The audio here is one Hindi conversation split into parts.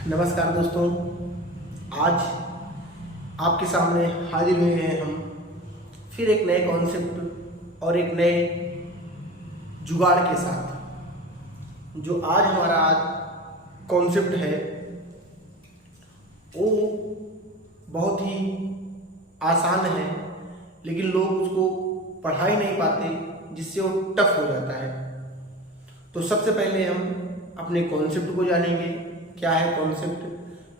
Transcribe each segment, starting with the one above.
नमस्कार दोस्तों, आज आपके सामने हाजिर हुए हैं हम फिर एक नए कॉन्सेप्ट और एक नए जुगाड़ के साथ। जो आज हमारा कॉन्सेप्ट है वो बहुत ही आसान है, लेकिन लोग उसको पढ़ा ही नहीं पाते, जिससे वो टफ हो जाता है। तो सबसे पहले हम अपने कॉन्सेप्ट को जानेंगे, क्या है कॉन्सेप्ट,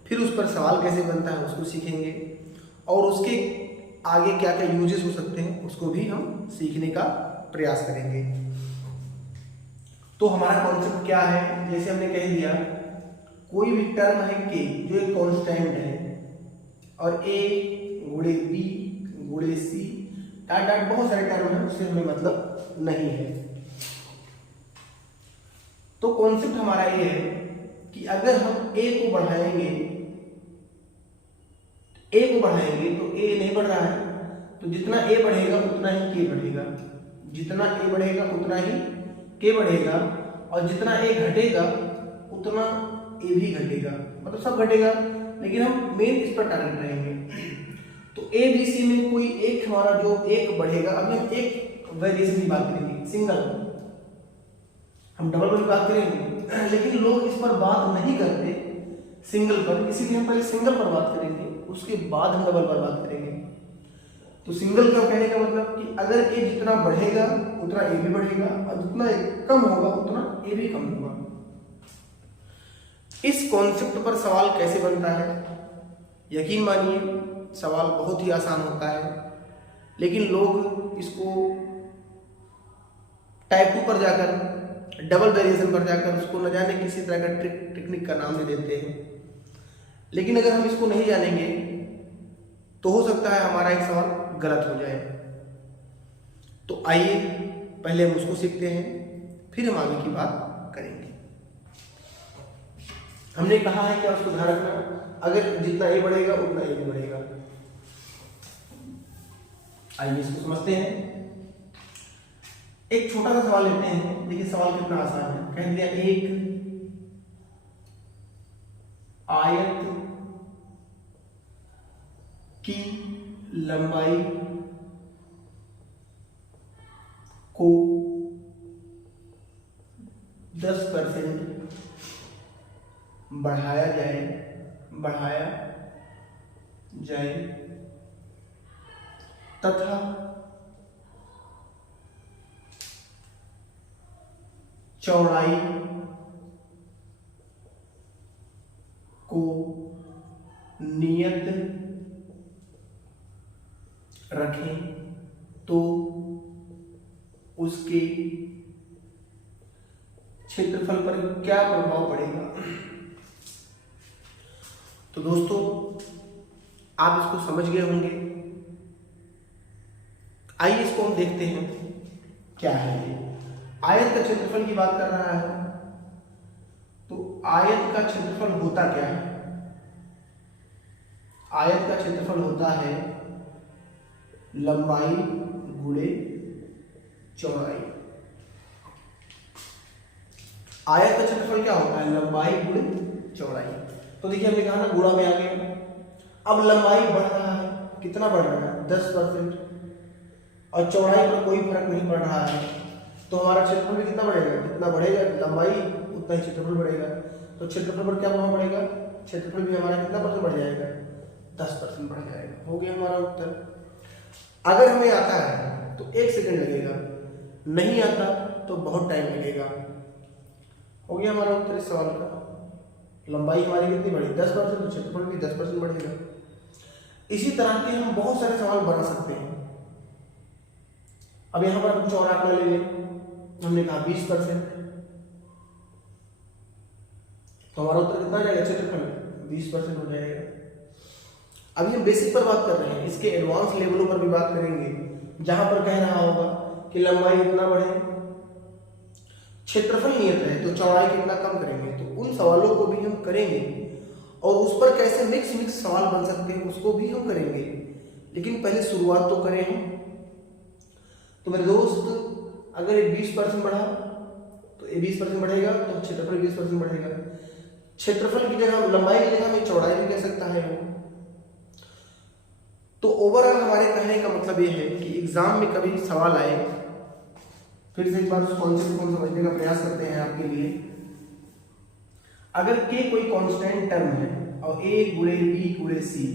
फिर उस पर सवाल कैसे बनता है उसको सीखेंगे, और उसके आगे क्या क्या यूजेस हो सकते हैं उसको भी हम सीखने का प्रयास करेंगे। तो हमारा कॉन्सेप्ट क्या है, जैसे हमने कह दिया, कोई भी टर्म है के जो एक कांस्टेंट है और ए गुणे बी गुणे सी डाट डाट बहुत सारे टर्म है, उससे हमें मतलब नहीं है। तो कॉन्सेप्ट हमारा ये है कि अगर हम ए को बढ़ाएंगे तो ए नहीं बढ़ रहा है, तो जितना ए बढ़ेगा उतना ही के बढ़ेगा, जितना ए बढ़ेगा उतना ही के बढ़ेगा, और जितना ए घटेगा उतना ए भी घटेगा, मतलब सब घटेगा, लेकिन हम मेन इस पर टारगेट रहेंगे। तो ए बी सी में कोई एक हमारा जो एक बढ़ेगा, अभी हम एक वेरिएशन की बात करेंगे, सिंगल, हम डबल पर भी बात करेंगे, लेकिन लोग इस पर बात नहीं करते सिंगल पर, इसीलिए हम पहले सिंगल पर बात करेंगे, उसके बाद हम डबल पर बात करेंगे। तो सिंगल का कहने का मतलब कि अगर ए जितना बढ़ेगा उतना ए भी बढ़ेगा, और जितना ए कम होगा उतना ए भी कम होगा। इस कॉन्सेप्ट पर सवाल कैसे बनता है, यकीन मानिए सवाल बहुत ही आसान होता है, लेकिन लोग इसको टाइप 2 पर जाकर, डबल वेरिएशन पर जाकर उसको न जाने किसी तरह का टेक्निक का नाम दे देते हैं। लेकिन अगर हम इसको नहीं जानेंगे तो हो सकता है हमारा एक सवाल गलत हो जाए। तो आइए पहले हम उसको सीखते हैं, फिर हम आगे की बात करेंगे। हमने कहा है क्या, उसको ध्यान रखना, अगर जितना ए बढ़ेगा उतना ए भी बढ़ेगा। आइए इसको समझते हैं। एक छोटा सा सवाल लेते हैं, देखिए सवाल कितना आसान है। कह दिया एक आयत की लंबाई को 10% बढ़ाया जाए तथा चौड़ाई को नियत रखें तो उसके क्षेत्रफल पर क्या प्रभाव पड़ेगा। तो दोस्तों आप इसको समझ गए होंगे। आइए इसको हम देखते हैं क्या है ये। आयत का क्षेत्रफल की बात कर रहा है, तो आयत का क्षेत्रफल होता क्या है? आयत का क्षेत्रफल होता है लंबाई गुणे चौड़ाई। आयत का क्षेत्रफल क्या होता है? लंबाई गुणे चौड़ाई। तो देखिए हमने कहा ना, गुणा में आ गया। अब लंबाई बढ़ रहा है, कितना बढ़ रहा है? 10%, और चौड़ाई पर कोई फर्क नहीं पड़ रहा है, तो हमारा क्षेत्रफल भी कितना बढ़ेगा? जितना बढ़ेगा लंबाई उतना ही क्षेत्रफल बढ़ेगा। तो क्षेत्रफल पर क्या प्रभाव पड़ेगा? क्षेत्रफल भी हमारा कितना परसेंट बढ़ जाएगा? 10% बढ़ जाएगा। हो गया हमारा उत्तर। अगर हमें आता है तो 1 सेकंड लगेगा, नहीं आता तो बहुत टाइम लगेगा। हो गया हमारा उत्तर इस सवाल का। लंबाई हमारी कितनी बढ़ी? 10%, तो क्षेत्रफल भी 10% बढ़ेगा। इसी तरह के हम बहुत सारे सवाल बना सकते हैं। अब यहां पर कुछ और आंकड़ा ले लें, हमने कहा 20%, तो हमारा उत्तर कितना जाएगा? क्षेत्रफल 20% हो जाएगा। अभी हम बेसिक पर बात कर रहे हैं, इसके एडवांस लेवलों पर भी बात करेंगे, जहां पर कह रहा होगा कि लंबाई इतना बढ़े, क्षेत्रफल नियत है तो चौड़ाई कितना कम करेंगे। तो उन सवालों को भी हम करेंगे, और उस पर कैसे मिक्स सवाल बन सकते हैं उसको भी हम करेंगे। लेकिन पहले शुरुआत तो करें हम। तो मेरे दोस्त, अगर ये 20% बढ़ा तो ये 20% बढ़ेगा, तो क्षेत्रफल 20% बढ़ेगा। क्षेत्रफल की जगह, लंबाई की जगह में चौड़ाई भी कह सकता है वो। तो ओवरऑल हमारे कहने का मतलब ये है कि एग्जाम में कभी सवाल आए, फिर से एक बार उस कॉन्सेप्ट को समझने का प्रयास करते हैं आपके लिए। अगर के कोई कांस्टेंट टर्म है और ए गुणे बी गुणे सी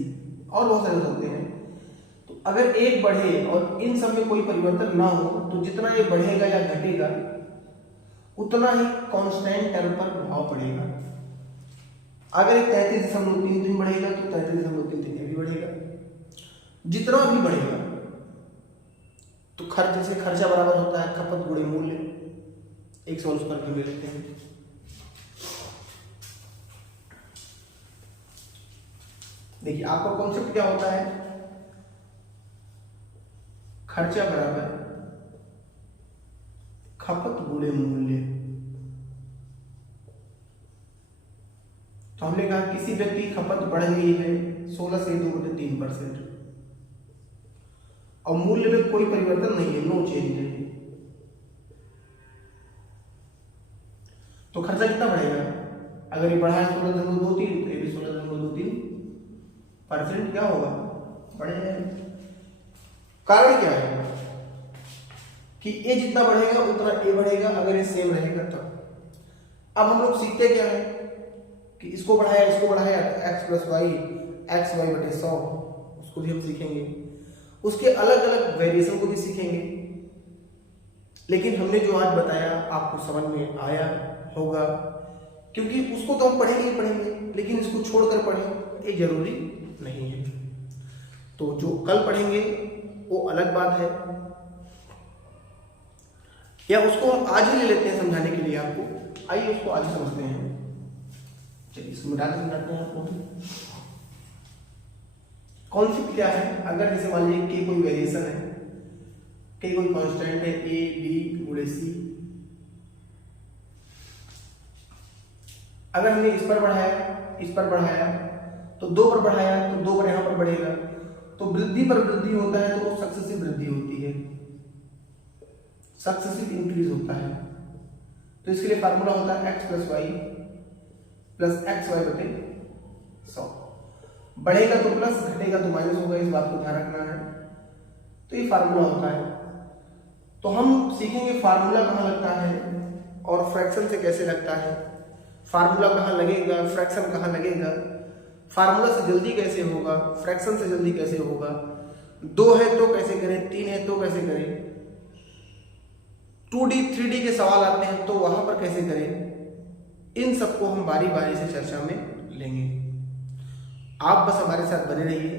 और बहुत सारे हो सकते हैं, तो अगर एक बढ़े और इन सब में कोई परिवर्तन ना हो तो जितना ये बढ़ेगा या घटेगा उतना ही कांस्टेंट टर्म पर प्रभाव पड़ेगा। अगर 33.33 बढ़ेगा तो 33.33 भी बढ़ेगा। जितना भी बढ़ेगा तो खर्च से खर्चा बराबर होता है खपत गुणे मूल्य, एक सॉल्व करके ले लेते हैं। देखिए आपका कॉन्सेप्ट क्या होता है, खर्चा बराबर खपत गुणे मूल्य। तो हमने कहा किसी व्यक्ति की खपत बढ़ गई है 16 से 2/3% और मूल्य में कोई परिवर्तन नहीं है, नो चेंज है, तो खर्चा कितना बढ़ेगा? अगर ये बढ़ा है 16.23 तो ये भी 16.23% क्या होगा, बढ़ेगा। कारण क्या है कि ए जितना बढ़ेगा उतना ए बढ़ेगा, अगर ये सेम रहेगा तब। अब हम लोग सीखते क्या है कि इसको बढ़ाया x + y xy/100, उसको भी हम सीखेंगे, उसके अलग अलग वेरिएशन को भी सीखेंगे। लेकिन हमने जो आज बताया आपको समझ में आया होगा, क्योंकि उसको तो हम पढ़ेंगे ही पढ़ेंगे, लेकिन इसको छोड़कर पढ़ें ये जरूरी नहीं है। तो जो कल पढ़ेंगे वो अलग बात है, या उसको हम आज ही ले लेते हैं समझाने के लिए आपको। आइए उसको आज समझते हैं। चलिए इसको मिटा के समझाते हैं आपको। कॉन्सेप्ट क्या है, अगर जैसे मान लीजिए कि कोई वेरिएशन है, कि कोई कांस्टेंट है ए बी गुणे सी, अगर हमने इस पर बढ़ाया तो 2 पर बढ़ाया तो 2 पर यहां पर बढ़ेगा, तो वृद्धि पर वृद्धि होता है तो सक्सेसिव वृद्धि होती है, सक्सेसिव इंक्रीज होता है। तो इसके लिए फार्मूला होता है x + y + xy/100। बढ़ेगा तो प्लस, घटेगा तो माइनस होगा, इस बात को ध्यान रखना है। तो ये फार्मूला होता है। तो हम सीखेंगे फार्मूला कहाँ लगता है और फ्रैक्शन से कैसे लगता है, फार्मूला कहाँ लगेगा, फ्रैक्शन कहाँ लगेगा, फार्मूला से जल्दी कैसे होगा, फ्रैक्शन से जल्दी कैसे होगा, 2 है तो कैसे करें, 3 है तो कैसे करें, 2D 3D के सवाल आते हैं तो वहां पर कैसे करें, इन सबको हम बारी बारी से चर्चा में लेंगे। आप बस हमारे साथ बने रहिए।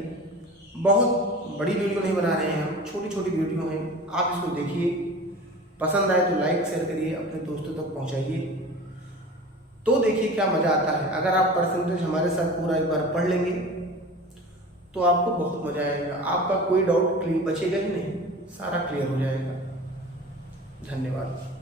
बहुत बड़ी वीडियो नहीं बना रहे हैं हम, छोटी छोटी वीडियो हैं, आप इसको देखिए, पसंद आए तो लाइक शेयर करिए, अपने दोस्तों तक पहुंचाइए, तो देखिए क्या मजा आता है। अगर आप परसेंटेज हमारे साथ पूरा एक बार पढ़ लेंगे तो आपको बहुत मजा आएगा, आपका कोई डाउट बचेगा ही नहीं, सारा क्लियर हो जाएगा। धन्यवाद।